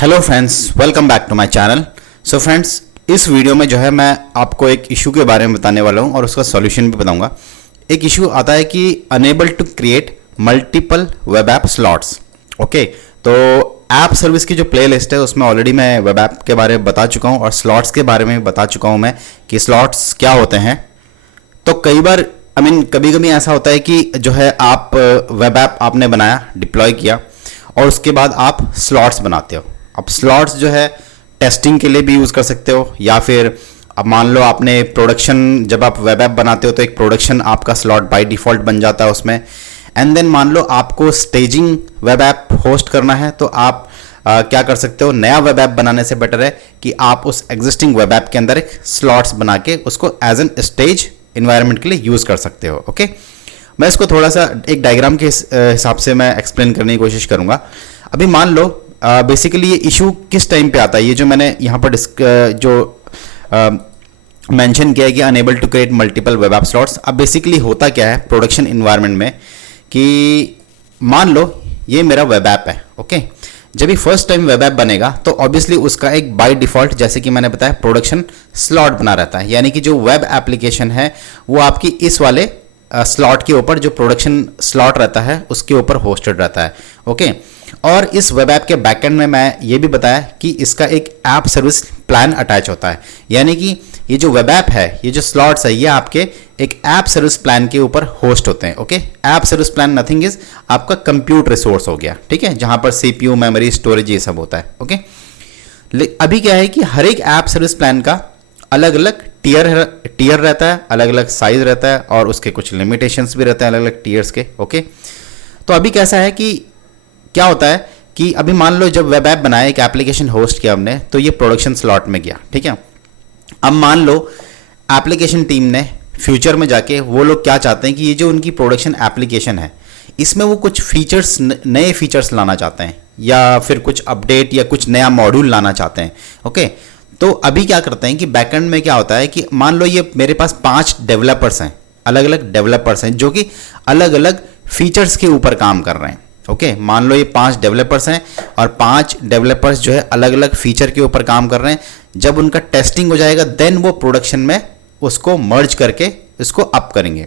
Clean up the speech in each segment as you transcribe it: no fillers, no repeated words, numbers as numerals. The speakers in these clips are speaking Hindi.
Hello friends, welcome back to my channel. So friends, इस वीडियो में जो है मैं आपको एक इशू के बारे में बताने वाला हूं और उसका सॉल्यूशन भी बताऊंगा। एक इशू आता है कि unable to create multiple web app slots. Okay, तो ऐप सर्विस की जो प्लेलिस्ट है उसमें ऑलरेडी मैं वेब ऐप के बारे में बता चुका हूं और स्लॉट्स के बारे में भी बता चुका हूं मैं कि स्लॉट्स क्या होते हैं। तो कई बार कभी कभी ऐसा होता है कि जो है आप वेब ऐप आपने बनाया, डिप्लॉय किया और उसके बाद आप स्लॉट्स बनाते हो। अब स्लॉट्स जो है टेस्टिंग के लिए भी यूज़ कर सकते हो, या फिर अब मान लो आपने प्रोडक्शन, जब आप वेब ऐप बनाते हो तो एक प्रोडक्शन आपका स्लॉट बाय डिफ़ॉल्ट बन जाता है उसमें। एंड देन मान लो आपको स्टेजिंग वेब ऐप होस्ट करना है तो आप क्या कर सकते हो, नया वेब ऐप बनाने से बेटर है कि आप उस एग्जिस्टिंग वेब ऐप के अंदर एक स्लॉट्स बना के उसको एज एन स्टेज इन्वायरमेंट के लिए यूज़ कर सकते हो। ओके, मैं इसको थोड़ा सा एक डायग्राम के हिसाब से मैं एक्सप्लेन करने की कोशिश करूँगा। अभी मान लो बेसिकली ये इशू किस टाइम पे आता है, ये जो मैंने यहाँ पर मेंशन किया है कि unable to create multiple web app slots. अब बेसिकली होता क्या है प्रोडक्शन इन्वायरमेंट में कि मान लो ये मेरा वेब ऐप है। ओके, जब ये फर्स्ट टाइम वेब ऐप बनेगा तो ऑब्वियसली उसका एक बाय डिफ़ॉल्ट, जैसे कि मैंने बताया, प्रोडक्शन स्लॉट बना रहता है। यानी कि जो वेब एप्लीकेशन है वो आपकी इस वाले स्लॉट के ऊपर, जो प्रोडक्शन स्लॉट रहता है उसके ऊपर होस्टेड रहता है। ओके, और इस वेब ऐप के बैकएंड में मैं ये भी बताया कि इसका एक ऐप सर्विस प्लान अटैच होता है। यानी कि ये जो वेब ऐप है, ये जो स्लॉट्स है, ये आपके एक ऐप सर्विस प्लान के ऊपर होस्ट होते हैं। Okay, app service plan nothing is आपका कंप्यूट रिसोर्स हो गया, ठीक है, जहां पर सीपीयू, मेमोरी, स्टोरेज, ये सब होता है। ओके, अभी क्या है कि हर एक ऐप सर्विस प्लान का अलग अलग टीयर रहता है, अलग अलग साइज रहता है और उसके कुछ लिमिटेशंस भी रहते हैं अलग अलग टीयर्स के। ओके, तो अभी कैसा है कि क्या होता है कि अभी मान लो जब वेब ऐप बनाया, एक एप्लीकेशन होस्ट किया हमने, तो ये प्रोडक्शन स्लॉट में गया, ठीक है। अब मान लो एप्लीकेशन टीम ने फ्यूचर में जाके वो लोग क्या चाहते हैं कि ये जो उनकी प्रोडक्शन एप्लीकेशन है इसमें वो कुछ फीचर्स, नए फीचर्स लाना चाहते हैं या फिर कुछ अपडेट या कुछ नया मॉड्यूल लाना चाहते हैं। ओके, तो अभी क्या करते हैं कि बैकएंड में क्या होता है कि मान लो ये मेरे पास 5 डेवलपर्स हैं, अलग अलग डेवलपर्स हैं जो कि अलग अलग फीचर्स के ऊपर काम कर रहे हैं। ओके, मान लो ये 5 डेवलपर्स हैं और 5 डेवलपर्स जो है अलग अलग फीचर के ऊपर काम कर रहे हैं। जब उनका टेस्टिंग हो जाएगा देन वो प्रोडक्शन में उसको मर्ज करके इसको अप करेंगे।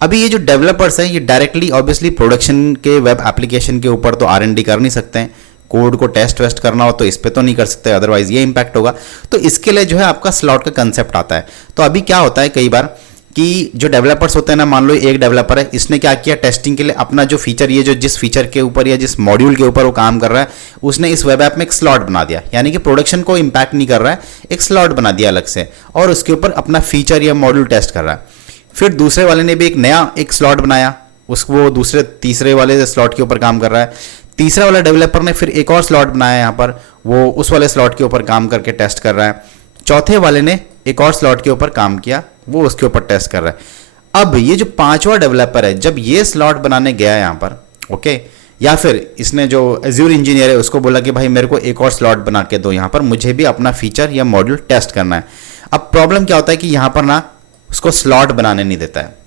अभी ये जो डेवलपर्स हैं ये डायरेक्टली ऑब्वियसली प्रोडक्शन के वेब एप्लीकेशन के ऊपर तो R&D कर नहीं सकते हैं, कोड को टेस्ट वेस्ट करना हो तो इस पे तो नहीं कर सकते, अदरवाइज ये इंपैक्ट होगा। तो इसके लिए जो है आपका स्लॉट का कंसेप्ट आता है। तो अभी क्या होता है कई बार कि जो डेवलपर्स होते हैं ना, मान लो एक डेवलपर है, इसने क्या किया, टेस्टिंग के लिए अपना जो फीचर, ये जो जिस फीचर के ऊपर या जिस मॉड्यूल के ऊपर वो काम कर रहा है, उसने इस वेब ऐप में एक स्लॉट बना दिया। यानी कि प्रोडक्शन को इंपैक्ट नहीं कर रहा है, एक स्लॉट बना दिया अलग से और उसके ऊपर अपना फीचर या मॉड्यूल टेस्ट कर रहा है। फिर दूसरे वाले ने भी एक नया एक स्लॉट बनाया, उसको वो दूसरे तीसरे वाले स्लॉट के ऊपर काम कर रहा है। तीसरा वाला डेवलपर ने फिर एक और स्लॉट बनाया यहाँ पर, वो उस वाले स्लॉट के ऊपर काम करके टेस्ट कर रहा है। चौथे वाले ने एक और स्लॉट के ऊपर काम किया, वो उसके ऊपर टेस्ट कर रहा है। अब ये जो 5वां डेवलपर है, जब ये स्लॉट बनाने गया यहाँ पर, ओके, या फिर इसने जो एज्योर इंजीनियर है उसको बोला कि भाई मेरे को एक और स्लॉट बना के दो यहाँ पर, मुझे भी अपना फीचर या मॉड्यूल टेस्ट करना है। अब प्रॉब्लम क्या होता है कि यहाँ पर ना उसको स्लॉट बनाने नहीं देता है।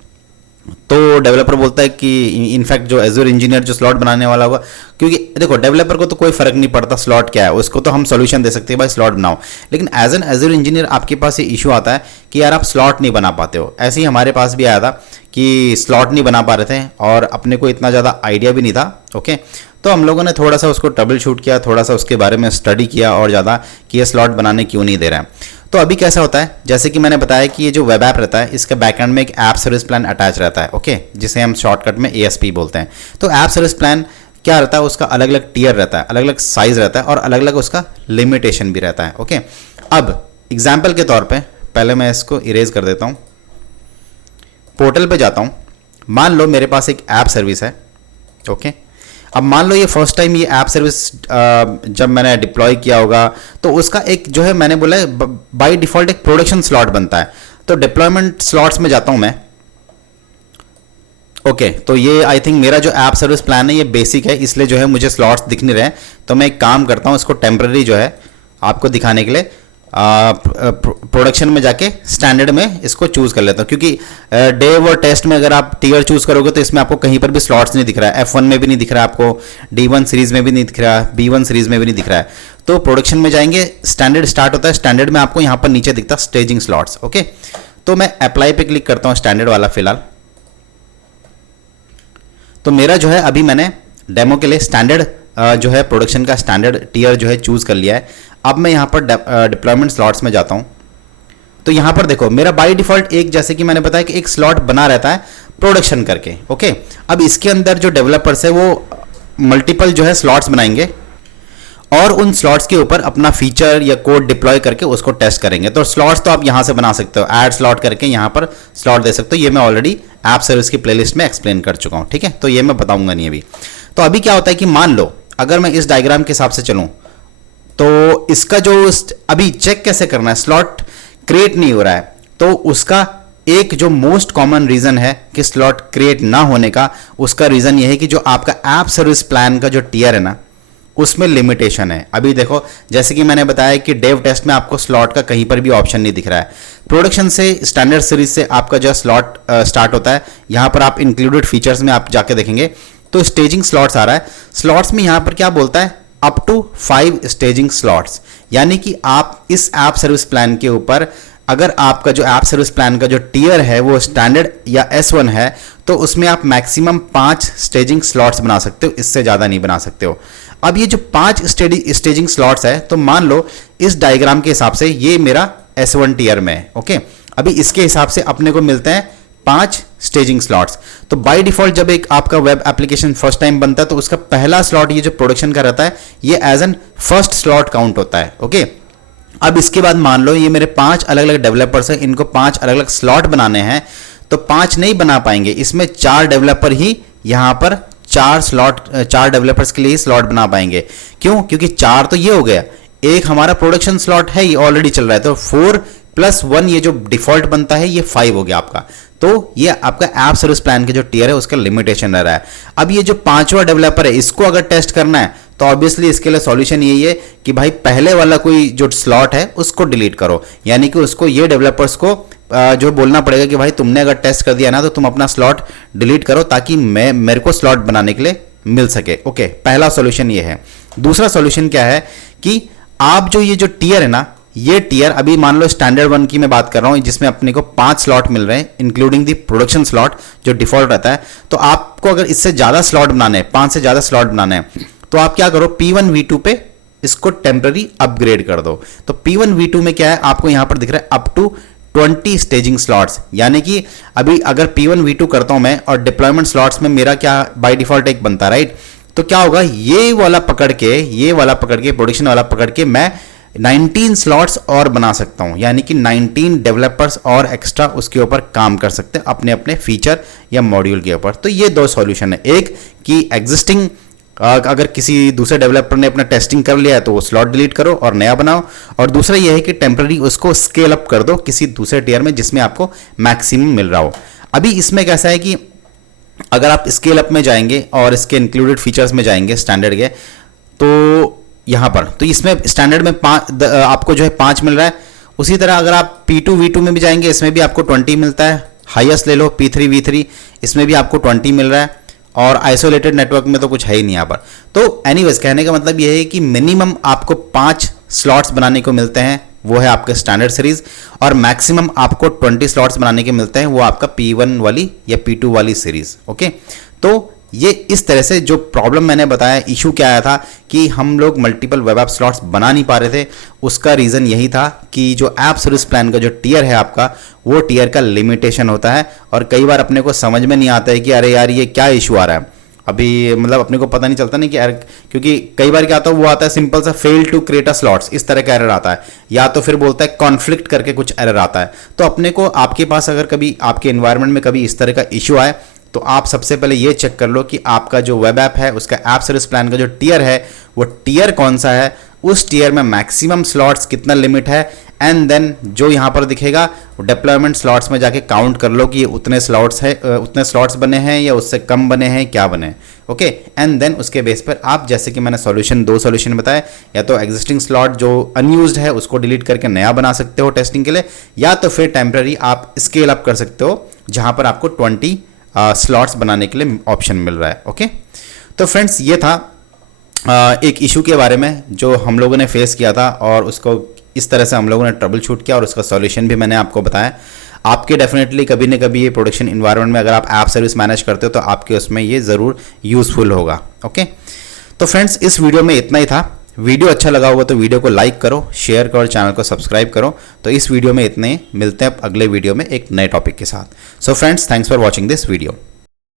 तो डेवलपर बोलता है कि इनफैक्ट जो एज्योर इंजीनियर जो स्लॉट बनाने वाला होगा, क्योंकि देखो डेवलपर को तो कोई फर्क नहीं पड़ता स्लॉट क्या है, उसको तो हम सॉल्यूशन दे सकते हैं भाई स्लॉट बनाओ। लेकिन एज एन एज्योर इंजीनियर आपके पास ये इशू आता है कि यार आप स्लॉट नहीं बना पाते हो। ऐसे ही हमारे पास भी आया था कि स्लॉट नहीं बना पा रहे थे और अपने को इतना ज़्यादा आइडिया भी नहीं था। ओके, तो हम लोगों ने थोड़ा सा उसको ट्रबल शूट किया, थोड़ा सा उसके बारे में स्टडी किया और ज़्यादा कि ये स्लॉट बनाने क्यों नहीं दे रहा है। तो अभी कैसा होता है, जैसे कि मैंने बताया कि ये जो वेब ऐप रहता है इसके बैकएंड में एक ऐप सर्विस प्लान अटैच रहता है। ओके, जिसे हम शॉर्टकट में ASP बोलते हैं। तो ऐप सर्विस प्लान क्या रहता है, उसका अलग अलग टीयर रहता है, अलग अलग साइज रहता है और अलग अलग उसका लिमिटेशन भी रहता है। ओके, अब एग्जाम्पल के तौर पर पहले मैं इसको इरेज कर देता हूँ, पोर्टल पर जाता हूँ। मान लो मेरे पास एक ऐप सर्विस है। ओके, अब मान लो ये फर्स्ट टाइम ये ऐप सर्विस जब मैंने डिप्लॉय किया होगा तो उसका एक जो है, मैंने बोला है बाय डिफॉल्ट एक प्रोडक्शन स्लॉट बनता है। तो डिप्लॉयमेंट स्लॉट्स में जाता हूं मैं। ओके, तो ये आई थिंक मेरा जो ऐप सर्विस प्लान है ये बेसिक है, इसलिए जो है मुझे स्लॉट्स दिख नहीं रहे हैं। तो मैं एक काम करता हूं, इसको टेम्पररी जो है आपको दिखाने के लिए प्रोडक्शन में जाके स्टैंडर्ड में इसको चूज कर लेता हूँ, क्योंकि डेव और टेस्ट में अगर आप टीयर चूज करोगे तो इसमें आपको कहीं पर भी स्लॉट्स नहीं दिख रहा है, F1 में भी नहीं दिख रहा है आपको, D1 सीरीज में भी नहीं दिख रहा है, B1 सीरीज में भी नहीं दिख रहा है। तो प्रोडक्शन में जाएंगे, स्टैंडर्ड स्टार्ट होता है, स्टैंडर्ड में आपको यहाँ पर नीचे दिखता है स्टेजिंग स्लॉट्स। ओके, तो मैं अप्लाई पे क्लिक करता हूँ स्टैंडर्ड वाला फिलहाल। तो मेरा जो है अभी मैंने डेमो के लिए स्टैंडर्ड जो है प्रोडक्शन का स्टैंडर्ड टीयर जो है चूज कर लिया है। अब मैं यहाँ पर डिप्लॉयमेंट स्लॉट्स में जाता हूँ। तो यहाँ पर देखो मेरा बाय डिफॉल्ट एक, जैसे कि मैंने बताया कि एक स्लॉट बना रहता है प्रोडक्शन करके। ओके, अब इसके अंदर जो डेवलपर्स है वो मल्टीपल जो है स्लॉट्स बनाएंगे और उन स्लॉट्स के ऊपर अपना फीचर या कोड डिप्लॉय करके उसको टेस्ट करेंगे। तो स्लॉट्स तो आप यहाँ से बना सकते हो, ऐड स्लॉट करके यहाँ पर स्लॉट दे सकते हो। ये मैं ऑलरेडी ऐप सर्विस की प्लेलिस्ट में एक्सप्लेन कर चुका हूँ, ठीक है, तो ये मैं बताऊंगा नहीं अभी। तो अभी क्या होता है कि मान लो अगर मैं इस डायग्राम के हिसाब से चलूँ तो इसका जो अभी चेक कैसे करना है, स्लॉट क्रिएट नहीं हो रहा है, तो उसका एक जो मोस्ट कॉमन रीजन है कि स्लॉट क्रिएट ना होने का, उसका रीजन ये है कि जो आपका ऐप सर्विस प्लान का जो टीयर है ना उसमें लिमिटेशन है। अभी देखो जैसे कि मैंने बताया कि डेव टेस्ट में आपको स्लॉट का कहीं पर भी ऑप्शन नहीं दिख रहा है। प्रोडक्शन से स्टैंडर्ड सीरीज से आपका जो स्लॉट स्टार्ट होता है, यहाँ पर आप इंक्लूडेड फीचर्स में आप जाके देखेंगे तो स्टेजिंग स्लॉट्स आ रहा है। स्लॉट्स में यहाँ पर क्या बोलता है, अप टू 5 स्टेजिंग स्लॉट्स, यानी कि आप इस ऐप सर्विस प्लान के ऊपर अगर आपका जो ऐप सर्विस प्लान का जो टीयर है वो स्टैंडर्ड या S1 है तो उसमें आप मैक्सिमम 5 स्टेजिंग स्लॉट्स बना सकते हो, इससे ज़्यादा नहीं बना सकते हो। अब ये जो 5 स्टेजिंग स्लॉट्स है, तो मान लो इस डायग्राम के हिसाब से ये मेरा S1 टीयर में है। ओके, अभी इसके हिसाब से अपने को मिलते हैं 5 स्टेजिंग स्लॉट्स। तो बाय डिफॉल्ट जब एक आपका वेब एप्लीकेशन फर्स्ट टाइम बनता है तो उसका पहला स्लॉट ये जो प्रोडक्शन का रहता है ये as an first slot count होता है। ओके, अब इसके बाद मान लो ये मेरे 5 अलग अलग डेवलपर्स हैं, इनको 5 अलग अलग स्लॉट बनाने हैं, तो 5 नहीं बना पाएंगे, इसमें 4 डेवलपर ही यहाँ पर 4 डेवलपर्स के लिए ही स्लॉट बना पाएंगे। क्यों? क्योंकि 4 तो ये हो गया, एक हमारा प्रोडक्शन स्लॉट है ये ऑलरेडी चल रहा है, तो 4 + 1 ये जो डिफॉल्ट बनता है ये 5 हो गया आपका। तो ये आपका ऐप सर्विस प्लान के जो टीयर है उसका लिमिटेशन रह रहा है। अब ये जो 5वां डेवलपर है इसको अगर टेस्ट करना है तो ऑब्वियसली इसके लिए सॉल्यूशन यही है कि भाई पहले वाला कोई जो स्लॉट है उसको डिलीट करो, यानी कि उसको ये डेवलपर्स को जो बोलना पड़ेगा कि भाई तुमने अगर टेस्ट कर दिया ना तो तुम अपना स्लॉट डिलीट करो ताकि मेरे को स्लॉट बनाने के लिए मिल सके। ओके, पहला सॉल्यूशन ये है। दूसरा सॉल्यूशन क्या है कि आप जो ये जो टीयर है ना, ये टीयर अभी मान लो स्टैंडर्ड 1 की मैं बात कर रहा हूं जिसमें अपने को 5 स्लॉट मिल रहे हैं इंक्लूडिंग दी प्रोडक्शन स्लॉट जो डिफॉल्ट रहता है। तो आपको अगर इससे ज्यादा स्लॉट बनाने हैं, 5 से ज्यादा स्लॉट बनाने हैं, तो आप क्या करो, P1 V2 पे इसको टेम्पररी अपग्रेड कर दो। तो P1 V2 में क्या है, आपको यहां पर दिख रहा है अप टू 20 स्टेजिंग स्लॉट्स, यानी कि अभी अगर P1 V2 करता हूं मैं और डिप्लॉयमेंट स्लॉट्स में मेरा क्या बाय डिफॉल्ट एक बनता है, राइट। तो क्या होगा, ये वाला पकड़ के प्रोडक्शन वाला पकड़ के मैं 19 स्लॉट्स और बना सकता हूं, यानी कि 19 डेवलपर्स और एक्स्ट्रा उसके ऊपर काम कर सकते हैं अपने अपने फीचर या मॉड्यूल के ऊपर। तो ये 2 सॉल्यूशन है, एक कि एग्जिस्टिंग अगर किसी दूसरे डेवलपर ने अपना टेस्टिंग कर लिया है तो वो स्लॉट डिलीट करो और नया बनाओ, और दूसरा ये है कि टेम्पररी उसको स्केल अप कर दो किसी दूसरे टीयर में जिसमें आपको मैक्सिमम मिल रहा हो। अभी इसमें कैसा है कि अगर आप स्केल अप में जाएंगे और इसके इंक्लूडेड फीचर्स में जाएंगे स्टैंडर्ड के, तो यहां पर तो इसमें स्टैंडर्ड में आपको जो है 5 मिल रहा है। उसी तरह अगर आप P2 V2 में भी जाएंगे इसमें भी आपको 20 मिलता है। हाईएस्ट ले लो P3 V3, इसमें भी आपको 20 मिल रहा है, और आइसोलेटेड नेटवर्क में तो कुछ है ही नहीं यहाँ पर। तो एनीवेज कहने का मतलब ये है कि मिनिमम आपको 5 स्लॉट्स बनाने को मिलते हैं, वो है आपके स्टैंडर्ड सीरीज, और मैक्सिमम आपको 20 स्लॉट्स बनाने के मिलते हैं, वो आपका P1 वाली या P2 वाली सीरीज। ओके, तो ये इस तरह से जो प्रॉब्लम मैंने बताया, इशू क्या आया था कि हम लोग मल्टीपल वेब ऐप स्लॉट्स बना नहीं पा रहे थे, उसका रीज़न यही था कि जो ऐप सर्विस प्लान का जो टीयर है आपका, वो टीयर का लिमिटेशन होता है, और कई बार अपने को समझ में नहीं आता है कि अरे यार ये क्या इशू आ रहा है। अभी मतलब अपने को पता नहीं चलता नहीं कि यार, क्योंकि कई बार क्या आता है, वो आता है सिंपल सा fail to create a slots, इस तरह का एरर आता है, या तो फिर बोलता है कॉन्फ्लिक्ट करके कुछ एरर आता है। तो अपने को आपके पास अगर कभी आपके एनवायरनमेंट में कभी इस तरह का इशू आए तो आप सबसे पहले ये चेक कर लो कि आपका जो वेब ऐप है उसका ऐप सर्विस प्लान का जो टीयर है वो टीयर कौन सा है, उस टीयर में मैक्सिमम स्लॉट्स कितना लिमिट है, एंड देन जो यहाँ पर दिखेगा डिप्लॉयमेंट स्लॉट्स में जाके काउंट कर लो कि ये उतने स्लॉट्स है, उतने स्लॉट्स बने हैं या उससे कम बने हैं, क्या बने हैं। ओके, एंड देन उसके बेस पर आप, जैसे कि मैंने दो सॉल्यूशन बताए, या तो एग्जिस्टिंग स्लॉट जो अनयूज्ड है उसको डिलीट करके नया बना सकते हो टेस्टिंग के लिए, या तो फिर टेम्पररी आप स्केल अप कर सकते हो जहाँ पर आपको 20 स्लॉट्स बनाने के लिए ऑप्शन मिल रहा है। ओके, तो फ्रेंड्स ये था एक इशू के बारे में जो हम लोगों ने फेस किया था, और उसको इस तरह से हम लोगों ने ट्रबल शूट किया, और उसका सॉल्यूशन भी मैंने आपको बताया। आपके डेफिनेटली कभी न कभी ये प्रोडक्शन इन्वायरमेंट में अगर आप ऐप सर्विस मैनेज करते हो तो आपके उसमें ये ज़रूर यूज़फुल होगा। ओके, तो फ्रेंड्स इस वीडियो में इतना ही था। वीडियो अच्छा लगा होगा तो वीडियो को लाइक करो, शेयर करो, चैनल को सब्सक्राइब करो। तो इस वीडियो में इतने ही, मिलते हैं अगले वीडियो में एक नए टॉपिक के साथ। So friends, thanks for watching this video.